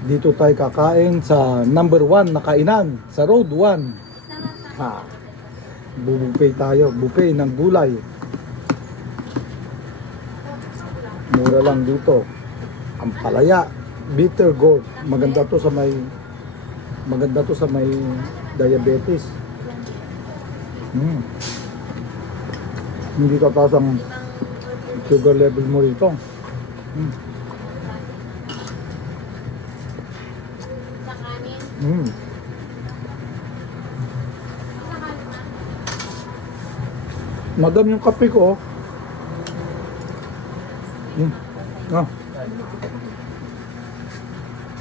Dito tayo kakain sa number one na kainan sa road 1. Ha. Bubupay tayo, buffet ng gulay. Mura lang dito. Ang palaya, bitter gourd. Maganda to sa may maganda to sa may diabetes. Hmm. Hindi tataas ang sugar level mo rito. Hmm. Na. Madam yung kape ko. oh. Hmm. Ah.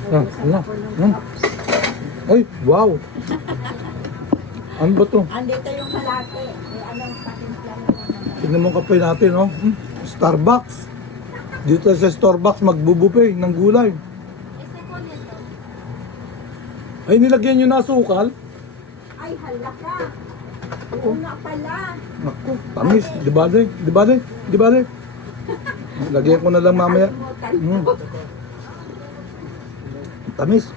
Ah, ano? Hmm. Ay, wow. Ano ba to? Andito yung malaki. May anong naman. Tignan mo kape natin, oh. Hmm. Starbucks. Dito sa Starbucks magbubupe ng gulay. Eh, second ito. Ay, nilagyan nyo na asukal. Ay, hala ka. Oo nga pala. Naku, tamis. Di ba, de? Di ba, de? Di ba, de? Lagyan ko na lang mamaya. Hmm. ko. Tamis.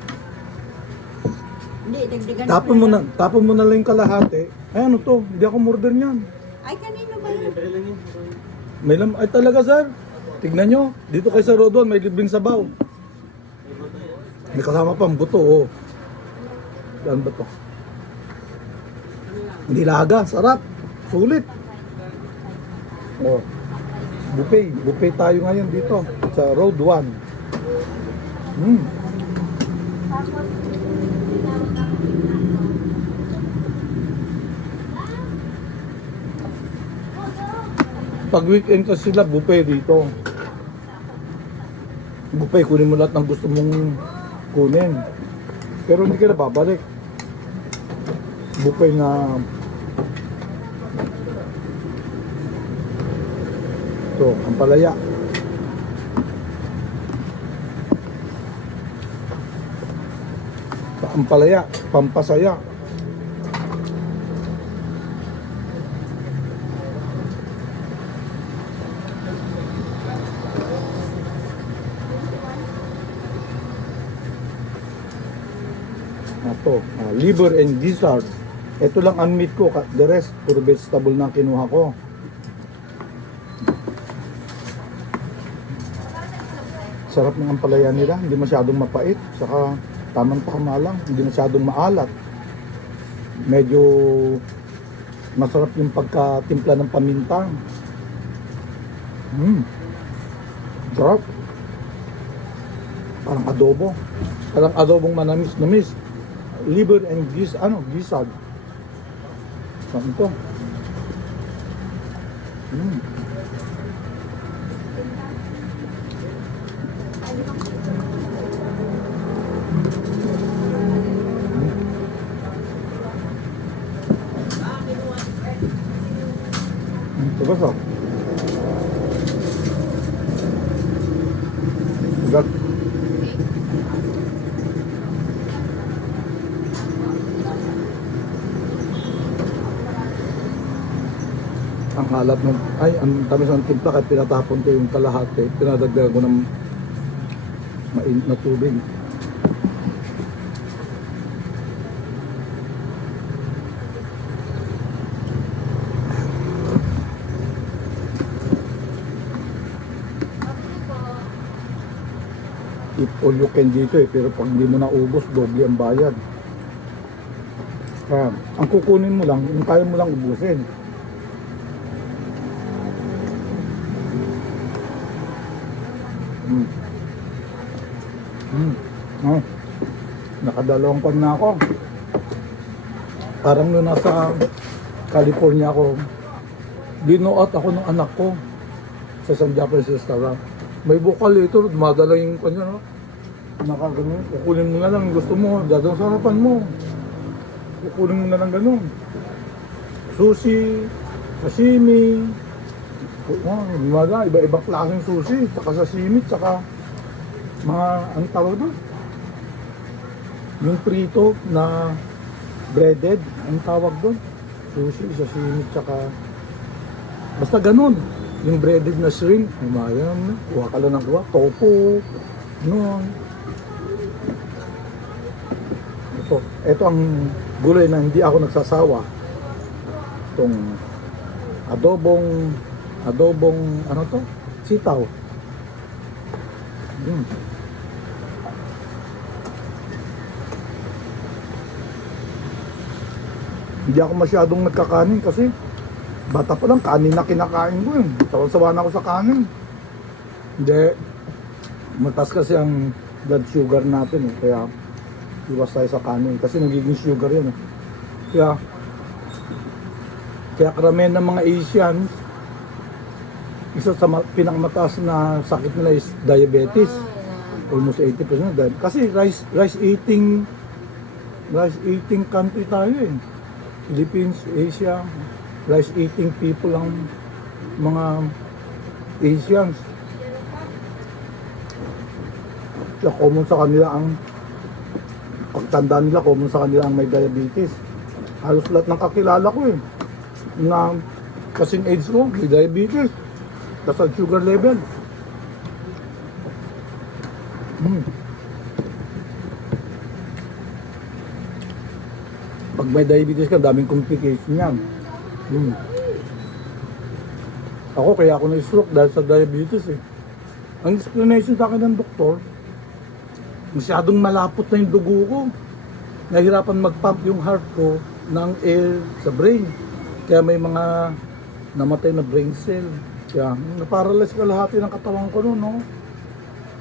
Hindi, dagdagan Tapon mo na, tapon mo na lang yung kalahati. Ay, ano to? Hindi ako murder niyan. Ay, kanino ba yun? May lam... Ay, talaga, sir. Tignan nyo. Dito kayo sa Rodon, may libreng sabaw. May kasama pang buto, oh. Yan ba to? Nilaga, sarap. Sulit. Oh. Buffet. Buffet tayo ngayon dito sa Road 1. Hmm. Pag weekend kasi sila, buffet dito. Buffet, kunin mo lahat ng gusto mong kunin. Pero hindi ka na babalik. Buffet na... Ito, ang palaya. Ang palaya, pampasaya. Ito, ah, liver and gizzard. Ito lang ang meat ko, the rest, puro vegetable na kinuha ko. Sarap ng ampalaya nila, hindi masyadong mapait, saka tamang-tama lang, hindi masyadong maalat. Medyo masarap yung pagkatimpla ng paminta. Mm. Sarap. Parang adobo. Parang adobong manamis-namis liver and gis ano gisag saan ito mm. Mm, Diba sa? Ang halap ng ay ang tamis ng timpla kahit pinatapon ko yung kalahati. Pinadagdagan ko ng mainit na tubig. If all you can dito eh pero pag hindi mo naubos doble ang bayad. Kaya ang kukunin mo lang yung kaya mo lang ubusin Mm. Mm. Oh. Nakadalawang pan na ako. Parang nung nasa California ako, binuot ako ng anak ko sa San Japanese restaurant. May bukal ito, dumadala yung kanya, no? Nakagano, kukunin mo na lang gusto mo, dadang sa harapan mo. Kukunin mo na lang ganun. Sushi, sashimi, Oh, mga iba-ibang klaseng sushi, tsaka sashimi, tsaka mga, ang tawag doon? Yung prito na breaded, ang tawag doon? Sushi, sashimi, tsaka basta ganun. Yung breaded na shrimp, umayam na, kuha ka lang ng kuha, tofu, ano, ito. Ito ang gulay na hindi ako nagsasawa. Itong adobong, adobong, ano to? Sitaw. Mm. Hindi ako masyadong nagkakanin kasi bata pa lang kanin na kinakain ko eh. Sawa-sawa na ako sa kanin. Hindi. Matas kasi ang blood sugar natin eh. Kaya iwas tayo sa kanin. Kasi nagiging sugar yun eh. Kaya kaya karamihan ng mga Asians isa sa ma- pinakamataas na sakit nila is diabetes. Almost 80% dahil kasi rice rice eating rice eating country tayo eh. Philippines, Asia, rice eating people ang mga Asians. Kaya common sa kanila ang pagtanda nila, common sa kanila ang may diabetes. Halos lahat ng kakilala ko eh, na kasing age ko, may diabetes. Tapos sugar level. Hmm. May diabetes ka, daming complication yan. Hmm. Ako, kaya ako na-stroke dahil sa diabetes eh. Ang explanation sa akin ng doktor, masyadong malapot na yung dugo ko. Nahirapan mag-pump yung heart ko ng air sa brain. Kaya may mga namatay na brain cell. Kaya naparalyze ka lahat ng katawan ko noon, no?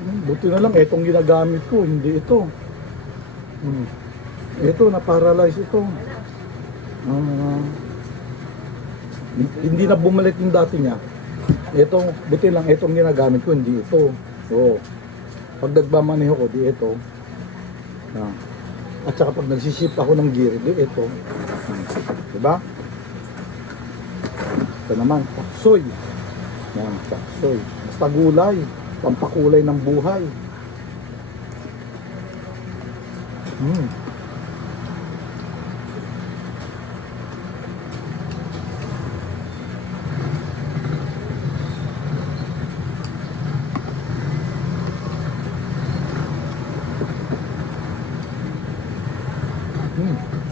Hmm, Buti na lang, itong ginagamit ko, hindi ito. Hmm. Ito, naparalyze ito. Ah, hindi na bumalik yung dati niya. Ito, buti lang, itong ginagamit ko, hindi ito. Oo. Pag nagmamaneho ko, di ito. Ah. At saka pag nagsisip ako ng gear, di ito. Diba? Ito naman, taksoy. Yan, taksoy. Basta gulay. Pampakulay ng buhay. Hmm. Hmm.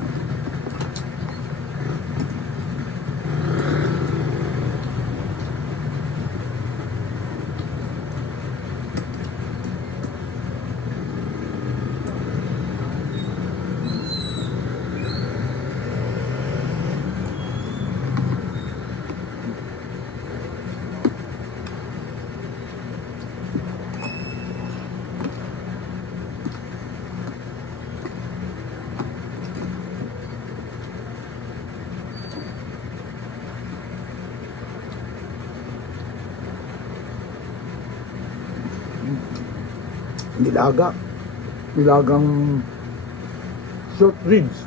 Nilaga. Nilagang short ribs.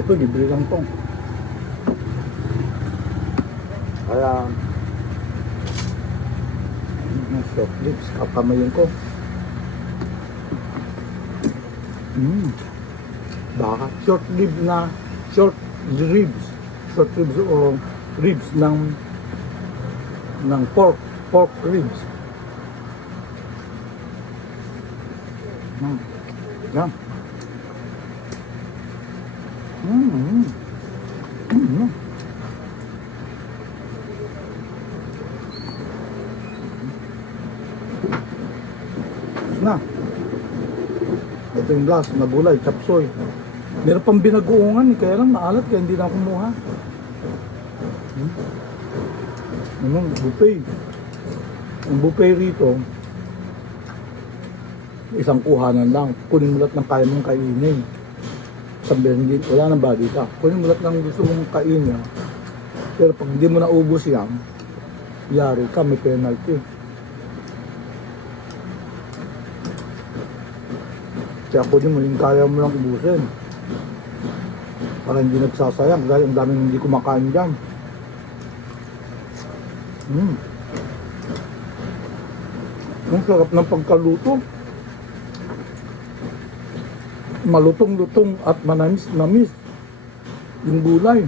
Ito, libre lang to. Kaya, mm, short ribs, kakamayin ko. Mm. Baka short rib na, short ribs. Short ribs o ribs ng ng pork, pork ribs. Mm. Yan. Mm. Mm. Na. Ito yung last na gulay, chapsoy. Meron pang binagoongan, kaya lang maalat, kaya hindi na kumuha. Hmm? Anong buffet? Ang buffet rito, isang kuhanan lang. Kunin mo lahat ng kaya mong kainin. Sabihin, hindi, wala nang body ka. Kunin mo lahat ng gusto mong kainin. Pero pag hindi mo naubos yan, yari ka, may penalty. Kaya kunin mo yung kaya mo lang ubusin. Para hindi nagsasayang dahil ang daming hindi kumakain dyan. Mm. Ang sarap ng pagkaluto malutong-lutong at manamis-namis yung gulay.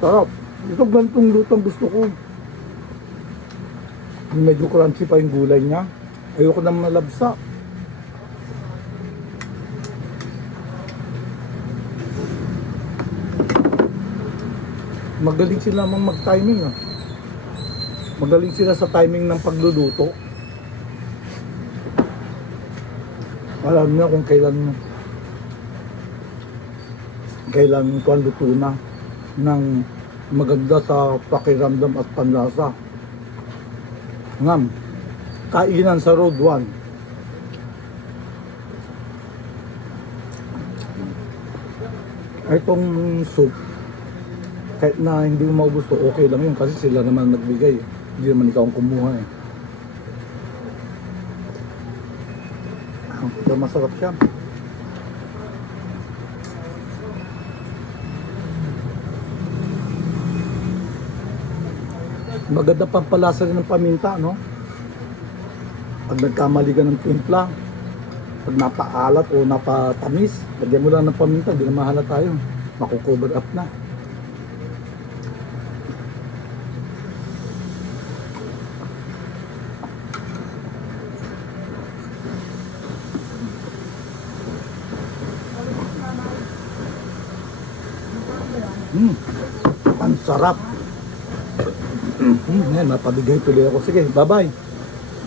Sarap. Ito gantong lutong gusto ko. Medyo crunchy pa yung gulay niya. Ayoko na malabsa. Magaling sila mang mag-timing ah. Magaling sila sa timing ng pagluluto. Alam niya kung kailan mo kailan kuan luto na ng maganda sa pakiramdam at panlasa. Ngam, kainan sa Road 1. Itong soup, kahit na hindi mo magusto, okay lang yun kasi sila naman nagbigay. Hindi naman ikaw ang kumuha eh. Ah, Pero masarap siya. Maganda pampalasa ng paminta, no? Pag nagkamali ka ng timpla, pag napaalat o napatamis, lagyan mo lang ng paminta, di na mahala tayo. Makukover up na. Hmm, ang sarap. Hmm, yan, mapabigay tuloy ako. Sige, bye-bye.